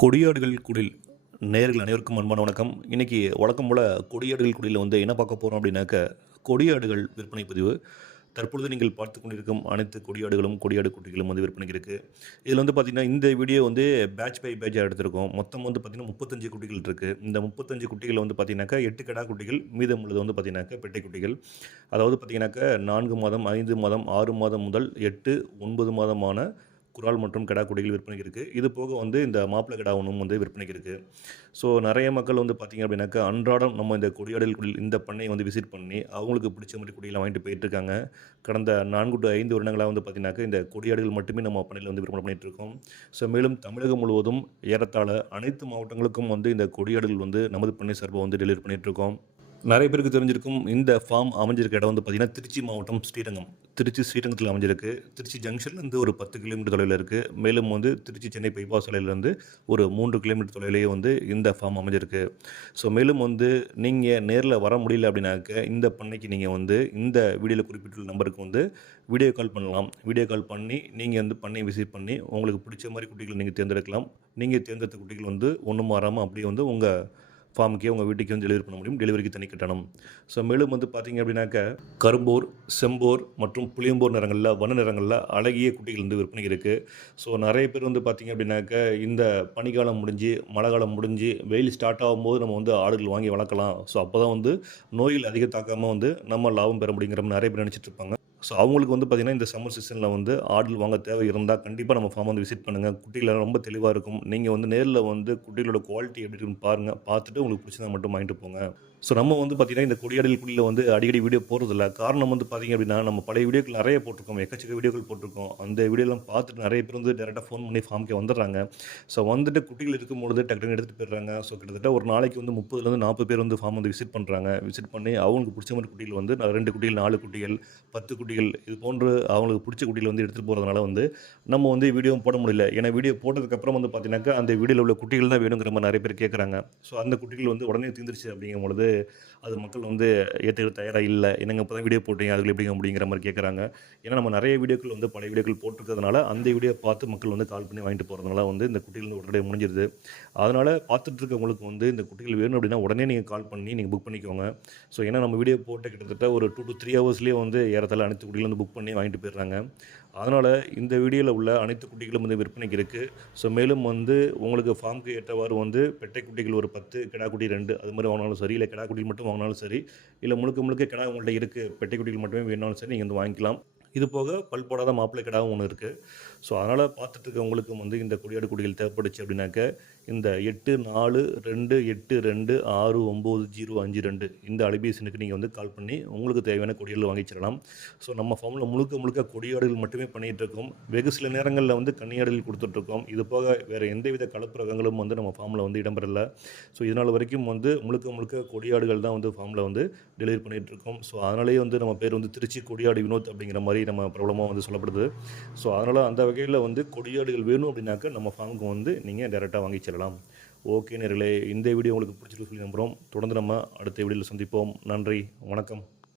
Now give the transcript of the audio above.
கொடியாடுகள் குடில் நேயர்கள் அனைவருக்கும் அன்பான வணக்கம். இன்றைக்கி வழக்கம் போல் கொடியாடுகள் குடியில் வந்து என்ன பார்க்க போகிறோம் அப்படின்னாக்க, கொடியாடுகள் விற்பனை பதிவு. தற்பொழுது நீங்கள் பார்த்து கொண்டிருக்கும் அனைத்து கொடியாடுகளும் கொடியாடு குட்டிகளும் வந்து விற்பனைக்கு இருக்குது. இதில் வந்து பார்த்திங்கன்னா இந்த வீடியோ வந்து பேட்ச் பை பேட்சாக எடுத்திருக்கோம். மொத்தம் வந்து பார்த்திங்கன்னா 35 குட்டிகள் இருக்குது. இந்த 35 குட்டிகள் வந்து பார்த்திங்கனாக்கா 8 கிடா குட்டிகள், மீதம் உள்ளது வந்து பார்த்திங்கனாக்கா பெட்டை குட்டிகள். அதாவது பார்த்திங்கனாக்கா 4 மாதம், 5 மாதம், 6 மாதம் முதல் 8, 9 மாதமான குரால் மற்றும் கிடா குட்டிகள் விற்பனைக்கு இருக்குது. இது போக வந்து இந்த மாப்பிள்ளை கிடா ஒன்றும் வந்து விற்பனைக்கு இருக்குது. ஸோ நிறைய மக்கள் வந்து பார்த்திங்க அப்படின்னாக்கா அன்றாடம் நம்ம இந்த கொடியாடல் குடில் இந்த பண்ணையை வந்து விசிட் பண்ணி அவங்களுக்கு பிடிச்ச மாதிரி குட்டிகளை வாங்கிட்டு போயிட்டுருக்காங்க. கடந்த 4 to 5 வருடங்களாக வந்து பார்த்திங்கனாக்கா இந்த கொடியாடுகள் மட்டுமே நம்ம பண்ணையில் வந்து விற்பனை பண்ணிகிட்ருக்கோம். ஸோ மேலும் தமிழகம் முழுவதும் ஏறத்தாழ அனைத்து மாவட்டங்களுக்கும் வந்து இந்த கொடியாடுகள் வந்து நமது பண்ணை சார்பாக வந்து டெலிவரி பண்ணிகிட்ருக்கோம். நிறைய பேருக்கு தெரிஞ்சிருக்கும், இந்த ஃபார்ம் அமைஞ்சிருக்க இடம் வந்து பார்த்திங்கன்னா திருச்சி மாவட்டம் ஸ்ரீரங்கம். திருச்சி ஸ்ரீரங்கத்தில் அமைஞ்சிருக்கு. திருச்சி ஜங்ஷன்லேருந்து ஒரு 10 கிலோமீட்டர் தொலைவில் இருக்குது. மேலும் வந்து திருச்சி சென்னை பைபாஸ் சாலையிலேருந்து ஒரு 3 கிலோமீட்டர் தொலைவிலேயே வந்து இந்த ஃபார்ம் அமைஞ்சிருக்கு. ஸோ மேலும் வந்து நீங்கள் நேரில் வர முடியல அப்படின்னாக்க இந்த பண்ணைக்கு நீங்கள் வந்து இந்த வீடியோவில் குறிப்பிட்டுள்ள நம்பருக்கு வந்து வீடியோ கால் பண்ணலாம். வீடியோ கால் பண்ணி நீங்கள் வந்து பண்ணையை விசிட் பண்ணி உங்களுக்கு பிடிச்ச மாதிரி குட்டிகளை நீங்கள் தேர்ந்தெடுக்கலாம். நீங்கள் தேர்ந்தெடுத்த குட்டிகள் வந்து ஒன்றும் மாறாமல் அப்படியே வந்து உங்கள் ஃபார்முக்கே உங்கள் வீட்டுக்கு வந்து டெலிவரி பண்ண முடியும். டெலிவரிக்கு தனி கட்டணம். ஸோ மேலும் வந்து பார்த்திங்க அப்படின்னாக்க கரும்போர், செம்போர் மற்றும் புளியம்போர் நிறங்களில் வண்ண நிறங்களில் அழகிய குட்டிகள் வந்து விற்பனை இருக்குது. ஸோ நிறைய பேர் வந்து பார்த்திங்க அப்படின்னாக்க இந்த பனிக்காலம் முடிஞ்சு மழை காலம் முடிஞ்சு வெயில் ஸ்டார்ட் ஆகும்போது நம்ம வந்து ஆடுகள் வாங்கி வளர்க்கலாம். ஸோ அப்போ தான் வந்து நோயில் அதிக தாக்காமல் வந்து நம்ம லாபம் பெற முடியுங்கிற நிறைய பேர் நினச்சிட்டு இருப்பாங்க. ஸோ அவங்களுக்கு வந்து பார்த்திங்கன்னா இந்த சம்மர் சீசனில் வந்து ஆடுகள் வாங்க தேவை இருந்தால் கண்டிப்பாக நம்ம ஃபார்ம் வந்து விசிட் பண்ணுங்கள். குட்டிகள் ரொம்ப தெளிவாக இருக்கும். நீங்கள் வந்து நேரில் வந்து குட்டிகளோட குவாலிட்டி எப்படி இருக்குன்னு பாருங்கள். பார்த்துட்டு உங்களுக்கு பிடிச்சதை மட்டும் வாங்கிட்டு போங்க. ஸோ நம்ம வந்து பார்த்திங்கன்னா இந்த கொடியாடல் குடியில் வந்து அடிக்கடி வீடியோ போடுறதில்ல. காரணம் வந்து பார்த்திங்க அப்படின்னா நம்ம பழைய வீடியோக்கள் நிறைய போட்டிருக்கோம். எக்கச்சக்க வீடியோக்கள் போட்டிருக்கோம். அந்த வீடியோலாம் பார்த்துட்டு நிறைய பேர் வந்து டேரெக்டாக ஃபோன் பண்ணி ஃபார்முக்கே வந்துடுறாங்க. ஸோ வந்துட்டு குட்டிகள் இருக்கும்பொழுது டக்குன்னு எடுத்துகிட்டு போயிடுறாங்க. ஸோ கிட்டத்தட்ட ஒரு நாளைக்கு வந்து 30லேருந்து 40 பேர் வந்து ஃபார்ம் வந்து விசிட் பண்ணுறாங்க. விசிட் பண்ணி அவங்களுக்கு பிடிச்ச மாதிரி குட்டிகள் வந்து 2 குட்டிகள், 4 குட்டிகள், 10 குட்டிகள் இது போன்று அவங்களுக்கு பிடிச்ச குட்டிகள் வந்து எடுத்துகிட்டு போகிறதுனால வந்து நம்ம வந்து வீடியோவும் போட முடியல. ஏன்னா வீடியோ போட்டதுக்கப்புறம் வந்து பார்த்தீங்கன்னாக்கா அந்த வீடியோவில் உள்ள குட்டிகள் தான் வேணுங்கிற மாதிரி நிறைய பேர் கேட்குறாங்க. ஸோ அந்த குட்டிகள் வந்து உடனே தீர்ந்துருச்சு அப்படிங்கும்பொழுது அது மக்கள் வந்து ஏற்றுக்க தயாராக இல்லை. என்னங்க இப்போ தான் வீடியோ போட்டீங்க அதுக்கு எப்படிங்க அப்படிங்கிற மாதிரி கேட்குறாங்க. ஏன்னா நம்ம நிறைய வீடியோக்கள் வந்து பழைய வீடியோக்கள் போட்டிருக்கிறதுனால அந்த வீடியோ பார்த்து மக்கள் வந்து கால் பண்ணி வாங்கிட்டு போகிறதுனால வந்து இந்த குட்டிகள் வந்து உடனே முடிஞ்சிருது. அதனால் பார்த்துட்டு இருக்கவங்களுக்கு வந்து இந்த குட்டிகள் வேணும் அப்படின்னா உடனே நீங்கள் கால் பண்ணி நீங்கள் புக் பண்ணிக்கோங்க. ஸோ ஏன்னா நம்ம வீடியோ போட்டு கிட்டத்தட்ட ஒரு 2 to 3 ஹவர்ஸ்லேயே வந்து ஏறத்தாழ அனைத்து குட்டிகளும் வந்து புக் பண்ணி வாங்கிட்டு போயிடுறாங்க. அதனால் இந்த வீடியோவில் உள்ள அனைத்து குட்டிகளும் வந்து விற்பனைக்கு இருக்குது. ஸோ மேலும் வந்து உங்களுக்கு ஃபார்முக்கு ஏற்றவாறு வந்து பெட்டை குட்டிகள் ஒரு 10, கிடா குட்டி 2 அது மாதிரி வாங்கினாலும் சரி, இல்லை கிடா குட்டிகள் மட்டும் வாங்கினாலும் சரி, இல்லை முழுக்க முழுக்க கிடா உங்கள்கிட்ட இருக்குது பெட்டை குட்டிகள் மட்டுமே வேணாலும் சரி நீங்கள் வந்து வாங்கிக்கலாம். இது போக பல் போடாத மாப்பிள்ளை கிடாவும் ஒன்று இருக்குது. ஸோ அதனால் பார்த்துட்டு இருக்கவங்களுக்கும் வந்து இந்த கொடியாடு குட்டிகள் தேவைப்படுச்சு அப்படின்னாக்க இந்த 8428269052 இந்த அலைபேசினுக்கு நீங்கள் வந்து கால் பண்ணி உங்களுக்கு தேவையான கொடியாடுகள் வாங்கிச்சிடலாம். ஸோ நம்ம ஃபார்மில் முழுக்க முழுக்க கொடியாடுகள் மட்டுமே பண்ணிகிட்டு இருக்கோம். வெகு சில நேரங்களில் வந்து கன்னியாடுகள் கொடுத்துட்ருக்கோம். இது போக வேறு எந்தவித கலப்பு ரகங்களும் வந்து நம்ம ஃபார்மில் வந்து இடம்பெறலை. ஸோ இதனால் வரைக்கும் வந்து முழுக்க முழுக்க கொடியாடுகள் தான் வந்து ஃபார்மில் வந்து டெலிவரி பண்ணிகிட்ருக்கோம். ஸோ அதனாலேயே வந்து நம்ம பேர் வந்து திருச்சி கொடியாடு வினோத் அப்படிங்கிற மாதிரி நம்ம பிரபலமாக வந்து சொல்லப்படுது. ஸோ அதனால் அந்த வகையில் வந்து கொடியாடுகள் வேணும் அப்படின்னாக்க நம்ம ஃபார்முக்கு வந்து நீங்கள் டேரெக்டாக வாங்கி செல்லலாம். ஓகே நேயர்களே, இந்த வீடியோ உங்களுக்கு பிடிச்சிருக்கு சொல்லி நம்புகிறோம். தொடர்ந்து நம்ம அடுத்த வீடியோவில் சந்திப்போம். நன்றி, வணக்கம்.